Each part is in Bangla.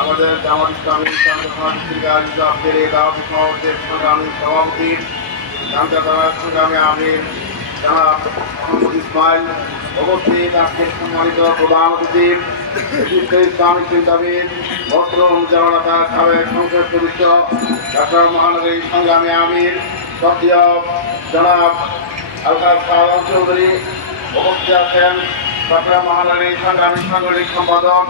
আমাদের জামাত ইসলামী সংগ্রামী সভাপতি সংগ্রামী আমির জনাব মোহাম্মদ ইসমাইল উপস্থিত আজকের সম্মানিত প্রধান অতিথি বিশিষ্ট ইসলামিক চিন্তাবিদ ভদ্রম জনতা সাবেক সংসদ সদস্য ঢাকা মহানগরী সংগ্রামী আমির সক্রিয় জনাব আলতাফ সালাম চৌধুরী উপস্থিত আছেন ঢাকা মহানগরী সংগ্রামী সাংগঠনিক সম্পাদক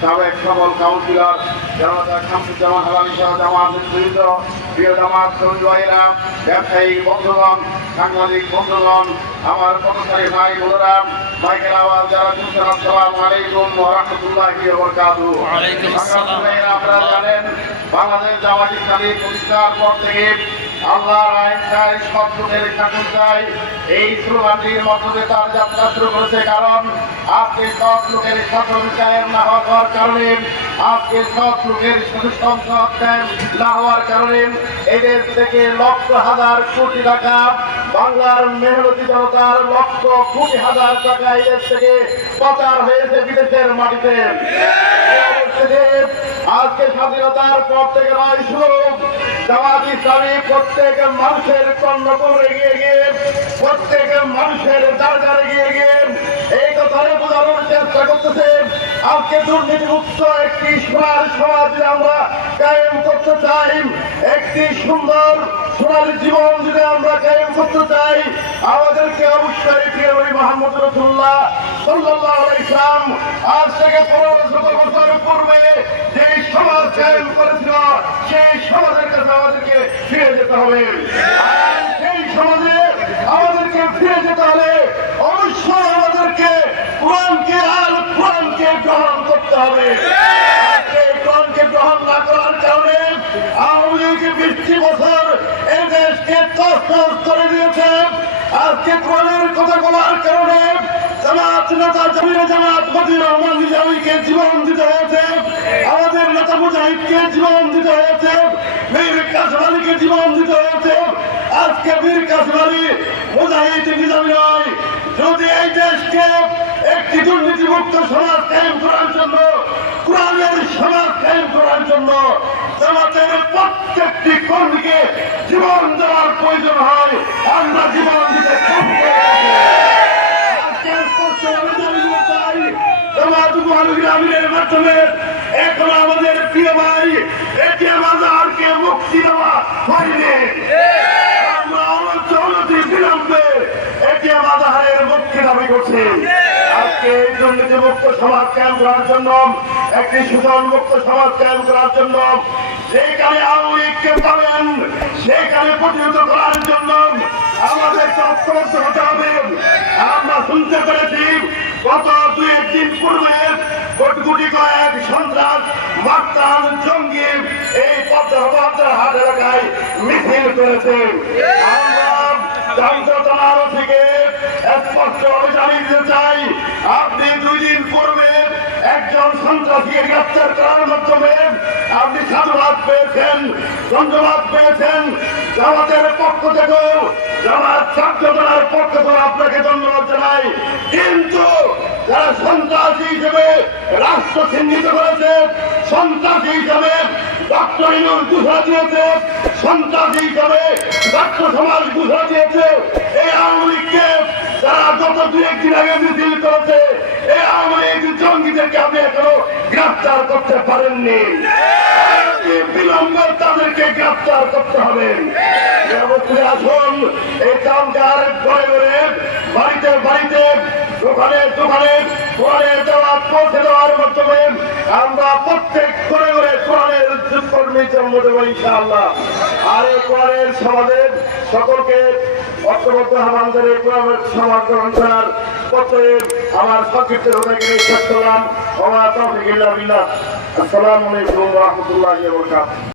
সাবেক সবল কাউন্সিলর জনতা শামসুজ্জামান আলামী সহ জামাতের সহিত প্রিয় জামাত সঞ্জয়েরা ব্যবসায়ী বন্ধুগণ সাংবাদিক বন্ধুগণ আমার কর্মচারী ভাই বোনেরা মাইকের আওয়াজ যারা শুনছেন আসসালামু আলাইকুম ওয়া রাহমাতুল্লাহি ওয়া বারাকাতুহু। আপনারা জানেন বাংলাদেশ জামাত ইসলামী প্রতিষ্ঠার পর থেকে আল্লাহর আইন চাই, সৎ লোকের শাসন চাই, এই স্লোগানটির মধ্যে তার যাত্রা শুরু করেছে। কারণ আজকে সৎ লোকের শাসন কায়েম না হওয়ার কারণে, আজকে সৎ লোকের সংসদ কায়েম না হওয়ার কারণে এদের থেকে লক্ষ হাজার কোটি টাকা, বাংলার মেহনতি জনতার লক্ষ কোটি হাজার টাকা এদের থেকে পাচার হয়েছে বিদেশের মাটিতে। আজকে স্বাধীনতার পর থেকে নয়, শুরু জামাত ইসলামী প্রত্যেক মানুষের কর্ণকোণে এগিয়ে গিয়ে, প্রত্যেক মানুষের দ্বার এগিয়ে গিয়ে এই কথায় বোঝানোর চেষ্টা করতেছে আজকে দুর্নীতিমুক্ত একটি সোনার সমাজ আমরা কায়েম করতে চাই, একটি সুন্দর সোনার জীবন যদি আমরা কায়েম করতে চাই, আমাদেরকে অবশ্যই প্রিয় নবী মুহাম্মদ রাসূলুল্লাহ সাল্লাল্লাহু আলাইহি ওয়াসাল্লাম আজ থেকে 1500 বছর পূর্বে যে সমাজ কায়েম করেছিল সেই সমাজের কাছে আমাদেরকে ফিরে যেতে হবে। আর সেই সমাজে আমাদেরকে ফিরে যেতে হলে অবশ্যই আমাদেরকে কোরআনকে আর কোরআনকে গ্রহণ করতে হবে। কোরআনকে গ্রহণ না করার কারণে আওয়ামী লীগ 20 বছর এই দেশকে তছনছ করে দিয়েছে। আজকে কোরআনের কথা বলার কারণে জামাত নেতা জামাত মতিউর রহমান নিজামীকে জীবন দিতে হয়েছে, আমাদের নেতা মুজাহিদকে জীবন দিতে হয়েছে, মীর কাসেম আলীকে জীবন দিতে হয়েছে। আজকে মীর কাসেম আলী মুজাহিদ নিজামী নয়, যদি এই দেশকে একটি দুর্নীতিমুক্ত সমাজ কায়েম করার জন্য, কোরআনের সমাজ কায়েম করার জন্য জামাতের প্রত্যেকটি কর্মীকে জীবন দেওয়ার প্রয়োজন হয়, আমরা জীবন দিতে মাধ্যমে এখন আমাদের প্রিয় ভাই এটিএম আজহারকে মুক্তি দেওয়া হয়নি। আমরা অনতি বিলম্বে এটিএম আজহারের মুক্তি দাবি করছি। আজকে এই দুর্নীতিমুক্ত সমাজ কায়েম করার জন্য, একটি শোষণ মুক্ত সমাজ কায়েম করার জন্য, যেখানে আওয়ামী লীগকে পাবেন সেখানে প্রতিহত করার জন্য আমাদের তৎপরত হতে হবে। আমরা শুনতে পেরেছি গত 2-1 দিন পূর্বে কোটি কয়েক সন্ত্রাস মাস্তান জঙ্গি এই পদ্মার হাট এলাকায় মিছিল করেছে। আমরা জামতলার থেকে স্পষ্টভাবে জানিয়ে দিতে চাই, আপনি 2 দিন পূর্বে একজন সন্ত্রাসীকে গ্রেফতার করার মাধ্যমে আপনি সাধুবাদ পেয়েছেন, ধন্যবাদ পেয়েছেন। জামাতের পক্ষ থেকেও, জামাত ছাত্রদলের পক্ষ থেকে আপনাকে ধন্যবাদ জানাই। কিন্তু যারা সন্ত্রাসী হিসেবে রাষ্ট্র চিহ্নিত করেছে, সন্ত্রাসী হিসাবে ডক্টর ইউনূস ঘোষণা দিয়েছে, সন্ত্রাসী হিসাবে ছাত্র সমাজ ঘোষণা দিয়েছে, এই আওয়ামী লীগকে যারা গত 2-1 দিন আগে মিছিল করেছে, এই আওয়ামী লীগ জঙ্গিদেরকে আপনি এখনো গ্রেফতার করতে পারেননি। বিলম্বে তাদেরকে গ্রেফতার করতে হবে। আসুন এই কামকার ঘরে ঘরে, বাড়িতে বাড়িতে, দোকানে দোকানে কোরআনের দাওয়াত পৌঁছে দেওয়ার মাধ্যমে আমরা প্রত্যেক ঘরে ঘরে কোরআনের কর্মী জন্ম দেবো ইনশাআল্লাহ। আর এই কোরআনের সমাজের সকলকে ঐক্যবদ্ধ আহ্বান জানিয়ে কোরআনের সমাজ গ্রহণ করার পথে আমার সংক্ষিপ্ত হয়ে শেষ করলাম। ওয়া তাওফীক ইল্লা বিল্লাহ। আসসালামু আলাইকুম ওয়া রাহমাতুল্লাহি ওয়া বারাকাতুহু।